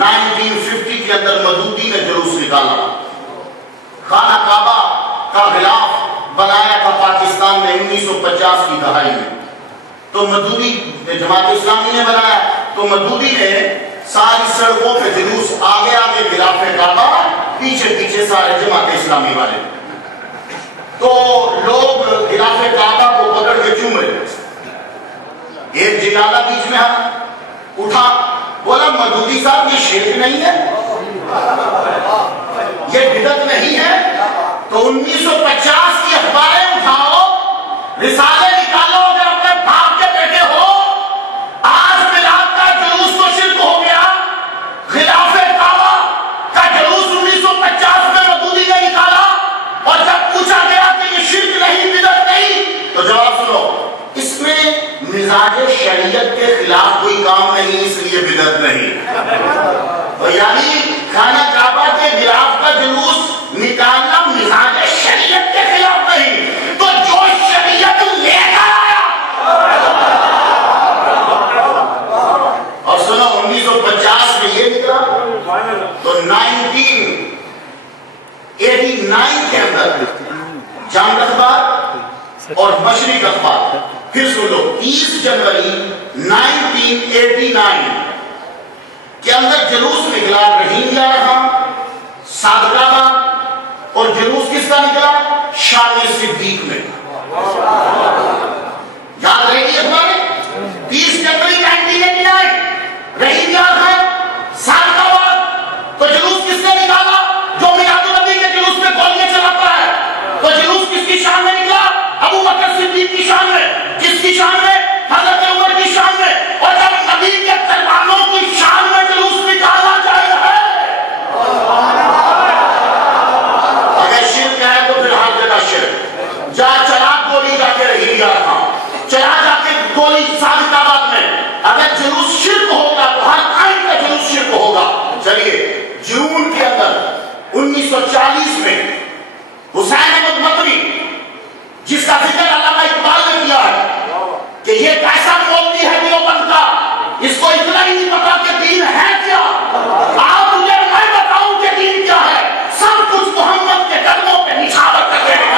1950 के अंदर मदूदी ने जुलूस निकाला, खाना काबा का गिलाफ बनाया था पाकिस्तान में 1950 की दहाई में। तो मदूदी जमात इस्लामी ने बनाया, तो मदूदी ने सारी सड़कों पे जुलूस, आगे आगे गिलाफे काबा, पीछे पीछे सारे जमात इस्लामी वाले। तो लोग गिलाफे काबा को पकड़ के चूम रहे। एक जिलाला बीच में उठा, बोला मदूदी साहब ये शिर्क नहीं है, ये बिदअत नहीं है। तो 1950 की अखबारें उठाओ, रिसाले निकालो, अगर अपने बाप के बेटे हो। आज मिलाद का जुलूस तो शिर्क हो गया, खिलाफे काबा का जुलूस 1950 में मदूदी ने निकाला, और जब पूछा गया कि ये शिर्क नहीं, बिदअत नहीं, तो जवाब सुनो, इसमें मिजाज शरीयत के खिलाफ कोई काम नहीं, इसलिए बिदअत नहीं। तो यानी खाना काबा के गिलाफ का जुलूस निकालना मिजाज शरीयत के खिलाफ नहीं, तो जो शरीयत लेकर आया। और सुनो 1950 में ये निकला, तो 1989 के अंदर जाम अखबार और मशरिक अखबार, फिर सुनो 30 जनवरी 1989 के अंदर जुलूस निकला रहीम यार खां, सादकाबाद, और जुलूस किसका निकला? शान सिद्दीक में। याद रहेगी अखबार 30 जनवरी 1989 रहीम यार खां, सादकाबाद। तो जुलूस किसने निकाला? जो मिलादुन नबी के जुलूस में गोलियां चलाता है। तो जुलूस किसकी शान में निकला? अबू बकर सिद्दीक की शान में। किसकी शान में? हजरत उमर की शान में। और जब नबी के तरबानों की शान में जुलूस निकाला जाए है, अगर शिर्क है तो फिर हर जगह शिर्क। जा चला गोली जाके रही यार खां, चला जाके गोली सादिकाबाद में। अगर जुलूस शिर्क होगा तो हर आइन का जुलूस शिर्क होगा। चलिए जून के अंदर 1940 में हुसैन अहमद मदनी, जिसका जिक्र अल्लामा इकबाल ने किया है कि ये कैसा मौलवी है देवबंद का, इसको इतना ही नहीं पता कि दीन है क्या। आप मुझे मैं बताऊं कि दीन क्या है, सब कुछ मोहम्मद के कदमों पे निछावर कर देने का।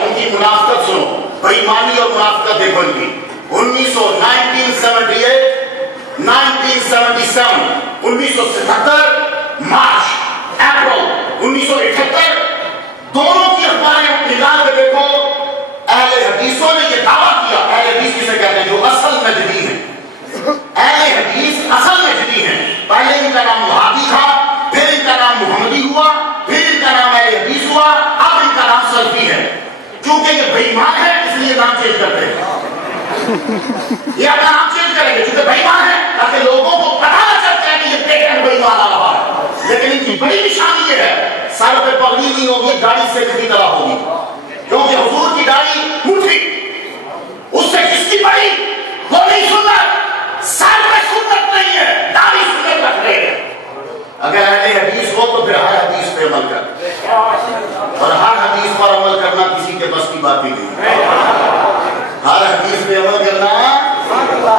उनकी मुनाफिकत सुनो, बेईमानी और मुनाफिकत देखो इनकी। 1978, 1977, 1977, मार्च, अप्रैल 1978, दोनों की अखबारें निकाल के देखो। अहले हदीसों ने यह दावा किया, अहले हदीस किसे कहते हैं? जो असल नजदी है। अहले हदीस असल नजदी है। पहले इनका नाम वहाबी था, फिर इनका नाम मुहम्मदी हुआ, फिर इनका नाम अहले हदीस हुआ, अब इनका नाम सलफी है। क्योंकि ये बेईमान है इसलिए नाम चेंज करते हैं। ये अपना नाम चेंज करेंगे क्योंकि बेईमान है, ताकि लोगों को पता न चल जाए कि ये पेटेंट बेईमान आ रहा है। लेकिन इनकी बड़ी निशानी ये है, सर पे पगड़ी नहीं होगी, दाढ़ी से की तरह होगी। क्योंकि हुजूर की दाढ़ी मुठी, उससे किसकी बड़ी? वो नहीं सुन्नत, सर पे सुन्नत नहीं है, दाढ़ी सुन्नत रख रहे हैं। अगर अहले हदीस हो तो फिर हर हदीस पे अमल कर, और हर हदीस पर अमल करना किसी के बस की बात ही नहीं। हर हदीस पे अमल करना,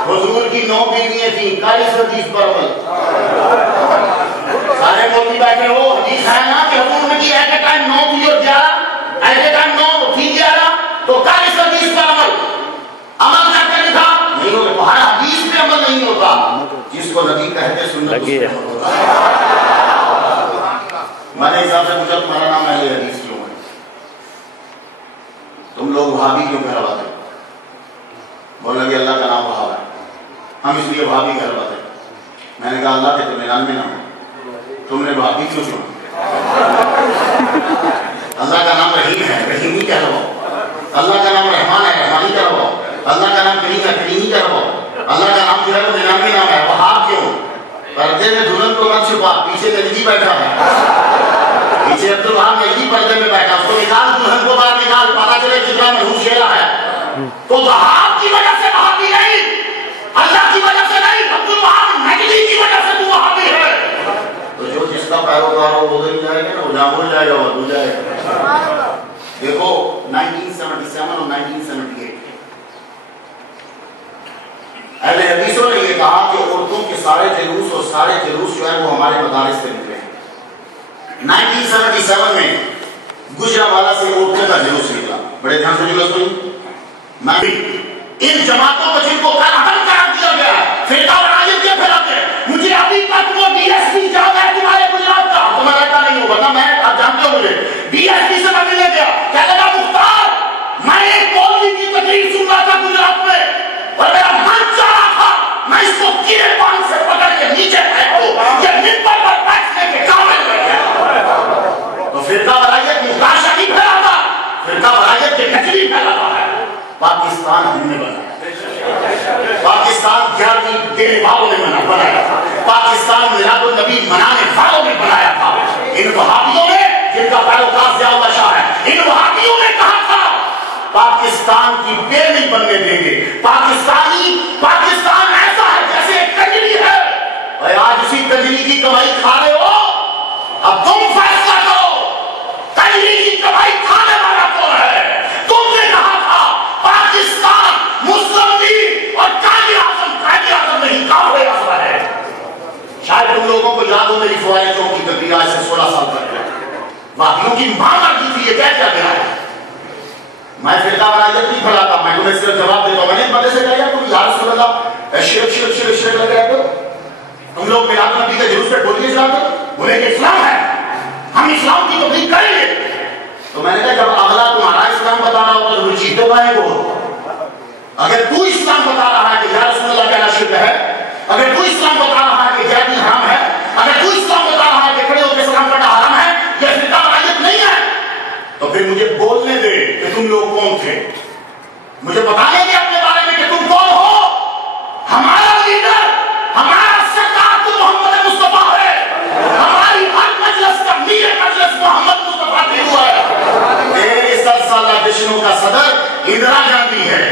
हुजूर की 9 बीवियां थी, 41 हदीस पर अमल। सारे मौलवी बैठे हो, हदीस है ना कि हुजूर ने की एट ए टाइम 9 थी और 11, एट ए टाइम 9 थी 11, तो 41 हदीस पर अमल। अमल करके दिखा, नहीं होता। हर हदीस पे अमल नहीं होता, जिसको नबी कहते सुन्नत उसपे अमल होता। मेरे हिसाब से पूछा तुम्हारा नाम अहले हदीस क्यों है? तुम लोग वहाबी क्यों कहलाते? बोला कि अल्लाह का नाम वहाब है, हम इसलिए वहाबी कहलाते। मैंने कहा अल्लाह के तो 99 नाम, तुमने वहाबी क्यों चुना? अल्लाह का नाम रहीम है, रहीमी कहलवाओ। अल्लाह का नाम रहमान है, रहमानी कहलवाओ। अल्लाह का नाम करीम है, करीमी कहलवाओ। अल्लाह का नाम जो है वो 99 नाम है, वहाब क्यों? पर्दे में दुल्हन को मत छुपा, पीछे नजदी बैठा है, पीछे अब्दुल वहाब नजदी पर्दे में बैठा, उसको निकाल, दुल्हन को बाहर निकाल, पता चले कितना मनहूस शेरा है। तो वहाब की वजह से वहाबी नहीं, अल्लाह की वजह से नहीं, अब्दुल वहाब नजदी की वजह से तू वहाबी है। तो जो जिसका पैरोकार हो वो तो जाएगा ना, वो जाएगा। के सारे जुलूस और सारे जुलूस जो है वो हमारे मदारिस से निकले। 1977 में गुजरावाला से औरतों का जुलूस निकला, बड़े ध्यान से जुलूस सुनी। मैं भी इन जमातों को जिनको खत्म कर दिया गया है, फिरका बनाए के फैलाते हैं, मुझे अभी तक वो डीएसपी याद है तुम्हारे गुजरात का, तो मैं रहता नहीं हूँ, वरना मैं आप जानते हो मुझे डीएसपी से मैं मिलने गया, क्या लगा मुख्तार, मैं एक मौलवी की तकरीर सुन रहा था गुजरात में और मेरा मन चाह रहा था मैं इसको कीड़े बांध से पकड़ के नीचे फेंक दूं, ये मिंबर पर बैठने के काबिल नहीं है। तो फिरका वलायत मुकाशा नहीं फैलाता, फिरका वलायत के नजरी फैलाता है। पाकिस्तान हमने बनाया, पाकिस्तान 11वीं देने वालों ने बनाया था, पाकिस्तान मिलादुन नबी मनाने वालों ने बनाया था। इन वहाबियों ने, जिनका पैरोकार ज़ियाउल्लाह शाह है, इन वहाबियों ने कहा था पाकिस्तान की पेड़ नहीं बनने देंगे, पाकिस्तान ऐसा है जैसे एक कजरी है। और आज उसी कजरी की कमाई खा रहे हो, अब तुम फैसला करो कजरी की कमाई खाने वाला कौन है। तुमने कहा था पाकिस्तान मुस्लिम लीग और कायदे-ए-आज़म नहीं काबिल-ए-आज़म है। शायद तुम लोगों को याद हो मेरी ख्वाहिशों की तकरीर आज से 16 साल पहले वादियों की मांग की थी, ये क्या क्या गया है। मैं फिरका वलायत नहीं फैलाता, मैं तुम्हें सिर्फ जवाब देता हूं। मैंने बंदे से कहा तुम या रसूल अल्लाह शिरक लग रहे हो, तुम लोग मिलाद नबी के जुलूस पे बोलिए इस्लाम, बोले कि इस्लाम है, हम इस्लाम की तबलीग करेंगे। तो मैंने कहा जब अगला तुम्हारा इस्लाम बता रहा होगा तो जीते पाए वो। अगर तू इस्लाम बता रहा है कि या रसूल अल्लाह कहना शिर्क है, अगर तू इस्लाम बता रहा है कि जैदी हराम है, अगर तू इस्लाम बता रहा है कि खड़े होकर सलाम करना हराम है, यह फिरका वलायत नहीं है, तो फिर मुझे बोलने दे कि तुम लोग कौन थे, मुझे बताने दे अपने बारे में कि तुम कौन हो। हमारा लीडर, हमारा सरदार तो मोहम्मद मुस्तफा है, हमारी हर मजलिस का मीर मजलिस मोहम्मद मुस्तफा नहीं हुआ है। तेरे 7 साल जश्नों का सदर इंदिरा गांधी है,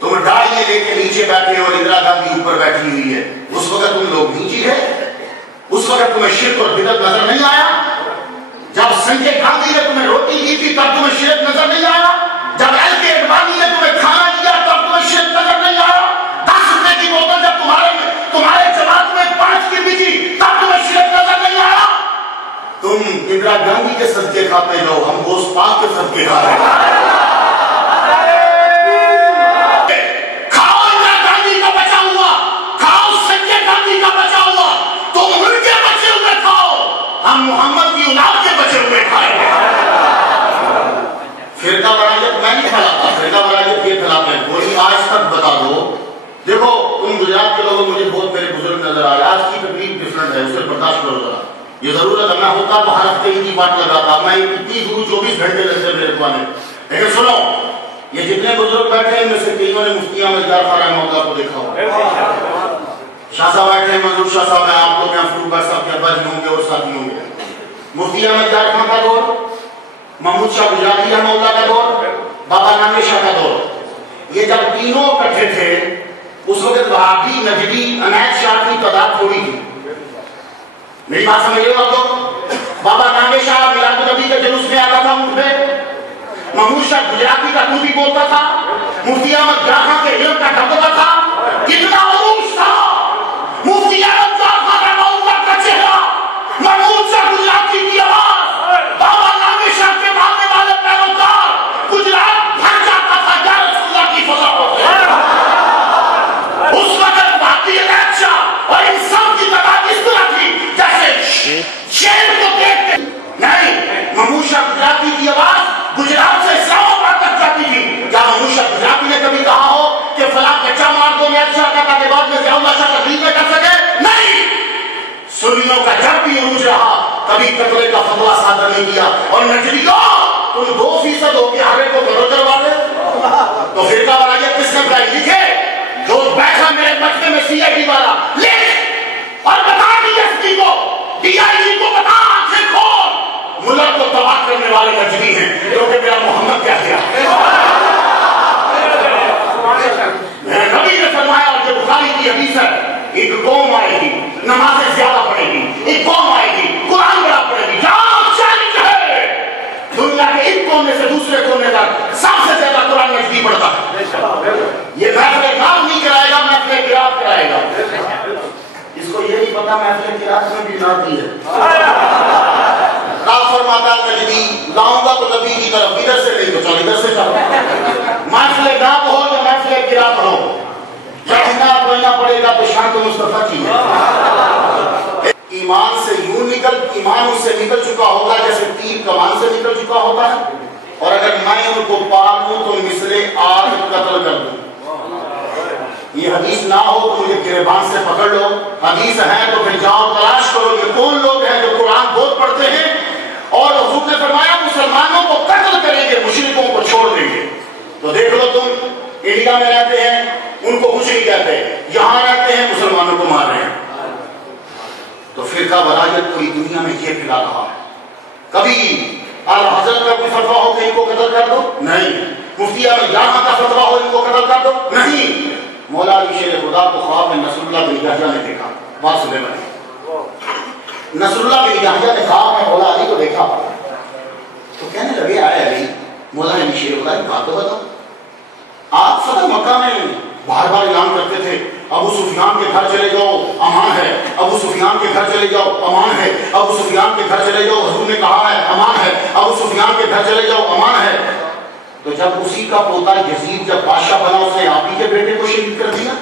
तुम दाढ़ी लेके नीचे बैठे हो और इंदिरा गांधी ऊपर बैठी हुई है। उस वक्त तुम लोग नीचे है, उस वक्त तुम्हें शिर्क और बिदअत नजर नहीं आया। जब संजय गांधी ने तुम्हें रोटी दी थी तब तुम्हें शिर्क नजर नहीं आया। जब एल.के. अडवाणी ने तुम्हें खाना दिया तब तुम्हें शिर्क नजर नहीं आया। 10 रुपए की बोतल जब तुम्हारे जमात में 5 की बिकी तब तुम्हें शिर्क नजर नहीं आया। तुम इंदिरा गांधी के सदके खाते हो, हम गोश्त पाक के सदके खा रहे हैं। खाओ इंदिरा गांधी का बचा हुआ, खाओ संजय गांधी का बचा हुआ, तुम उनके बचे हुए खाओ, हम मोहम्मद की औलाद के बचे हुए खाएंगे। फिरका वलायत मैं नहीं फैलाता, फिरका वलायत ये फैलाते हैं। कोई आज तक बता दो, देखो तुम गुजरात के लोगों मुझे बहुत मेरे बुजुर्ग नजर आ रहे, आज की तकलीफ डिफरेंट है, उसे बर्दाश्त करो जरा। ये जरूरत है, मैं होता तो हर हफ्ते इनकी बात लगाता, मैं 24 घंटे लगते मेरे को आने। लेकिन सुनो, ये जितने बुजुर्ग बैठे हैं इनमें से कईयों ने मुफ्ती अहमद यार खान मौला को देखा होगा। शाह साहब बैठे हैं, मंजूर शाह साहब हैं, आप लोग हैं, फरूक भाई साहब के अब्बा जी होंगे और साथी होंगे। मुफ्ती अहमद यार खान का दौर, महमूद शाह गुजराती रहमतुल्लाह का दौर, बाबा नामे शाह का दौर, ये जब तीनों इकट्ठे थे उस वक्त वहाबी नजदी अनैत शाह की तादाद थोड़ी थी। मेरी बात समझ रहे हो आप लोग? बाबा नामे शाह मिलादुन नबी के जुलूस में आता था ऊँट पे, महमूद शाह गुजराती का भी बोलता था, मुफ्ती अहमद यार खान के इल्म का ढबका था, कितना उरूज था। मुफ्ती अहमद यार खान रहमतुल्लाह का चेहरा, महमूद शाह गुजराती की आवाज, बाबा नामे शाह के मानने वाले पैरोकार, गुजरात भर जाता था या रसूलुल्लाह की फज़ाओं से। उस वक्त भारतीय रक्षा और इंसान की तादाद इस तरह थी जैसे शेर को देखते नहीं। महमूद शाह गुजराती की आवाज गुजरात से इस्लामाबाद तक जाती थी। क्या महमूद शाह गुजराती ने कभी कहा हो कि फलां कच्चा मार दो, मैं अच्छा का तालिबान में ज़ियाउल्लाह शाह तकलीफ न कर सके? नहीं। सुन्नियों का जब भी उरूज रहा कभी कतले का फतवा सादर नहीं किया। और नजरियों तुम 2% हो के आगे को करो करवाते, तो फिरका वलायत किसने बनाई? लिखे जो बैठा मेरे मजमे में सीआईडी वाला, लिख और बता डीएसपी को, डीआईजी को बता, आंखें खोल, मुल्क को तबाह करने वाले नजरी हैं, क्योंकि मेरा मोहम्मद क्या किया। मेरे नबी ने फरमाया, और जो बुखारी की हदीस है, एक कौम आएगी नमाज़ें ज्यादा पढ़ेगी, एक कौम आएगी कुरान बड़ा पढ़ेगी, दुनिया के एक कोने से दूसरे कोने तक सबसे ज्यादा कुरान नजदीक पढ़ता है। इधर से चलो, महफिल नात हो या महफिल किरात हो, चढ़ना बोलना पड़ेगा तो शान तो मुस्तफा की है। ईमान से यूं ईमान उससे निकल चुका होगा जैसे तीर कमान से निकल चुका होता है, और अगर मैं उनको पालूं तो मिसले आग कत्ल कर दूं। ये हदीस ना हो तो मुझे गिरबान से पकड़ लो, हदीस है तो फिर जाओ तलाश करो ये कौन लोग हैं जो कुरान बहुत पढ़ते हैं और हुजूर ने फरमाया मुसलमानों को कत्ल करेंगे, मुशरिकों को छोड़ देंगे। तो देख लो तुम इंडिया में रहते हैं उनको कुछ नहीं कहते, यहां रहते हैं मुसलमानों को मार रहे हैं। तो फिरका वरायत पूरी दुनिया में ये फैला रहा है। कभी आला हजरत का कोई फतवा हो कि इनको कत्ल कर दो, नहीं। मुफ्ती अहमद जहां का फतवा हो इनको कत्ल कर दो, नहीं। मौला अली शेर खुदा को ख्वाब में नसरुल्लाह बिन याहया ने देखा, बात सुने मैंने। नसरुल्लाह बिन याहया ने ख्वाब में मौला अली को देखा तो कहने लगे आए अली, मौला अली शेर खुदा की बात तो बताओ, आप फतह मक्का में बार बार ऐलान करते थे अबू सुफियान के घर चले जाओ अमान है, अबू सुफियान के घर चले जाओ अमान है, अबू सुफियान के घर चले जाओ हुजूर ने कहा है अमान है, अबू सुफियान के घर चले जाओ अमान है। तो जब उसी का पोता यजीद जब बादशाह बना उसने आप ही के बेटे को शहीद कर दिया।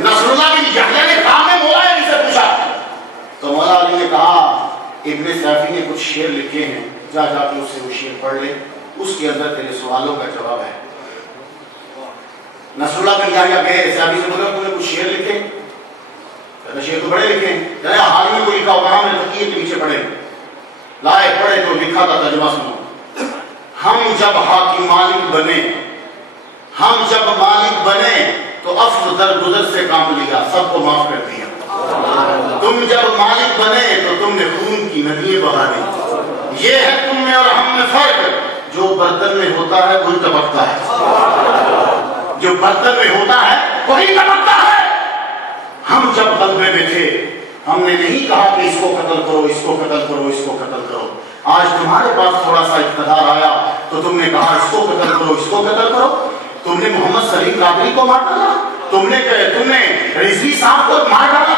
नसरुल्लाह बिन याहया ने कहा मैं मौला अली से पूछा तो मौला अली ने कहा इब्ने सैफी ने कुछ शेर लिखे हैं, जा जाके उससे वो शेर पढ़ ले, उसके अंदर तेरे सवालों का जवाब है। नसरुल्लाह बिन याहया गए सैफी से बोला तूने कुछ शेर लिखे? कहता शेर तो बड़े लिखे हैं। हाल में कोई लिखा होगा, मेरे तकिए के नीचे पढ़े, लाए पढ़े तो लिखा था, तर्जुमा सुनो। हम जब हाकिम मालिक बने, हम जब मालिक बने तो अफ्व दर गुजर से काम लिया, सबको माफ कर दिया। तुम जब मालिक बने तो तुमने खून की नदियां बहा दी। ये है तुम में और हम में फर्क, जो बर्तन में होता है वही टपकता है, जो बर्तन में होता है वही टपकता है। हम जब गलबे में थे हमने नहीं कहा कि इसको कत्ल करो, इसको कत्ल करो, इसको कत्ल करो। आज तुम्हारे पास थोड़ा सा इख्तियार आया तो तुमने कहा इसको कत्ल करो, इसको कत्ल करो। तुमने मोहम्मद सलीम कादरी को मार डाला, तुमने रिजवी साहब को मार डाला,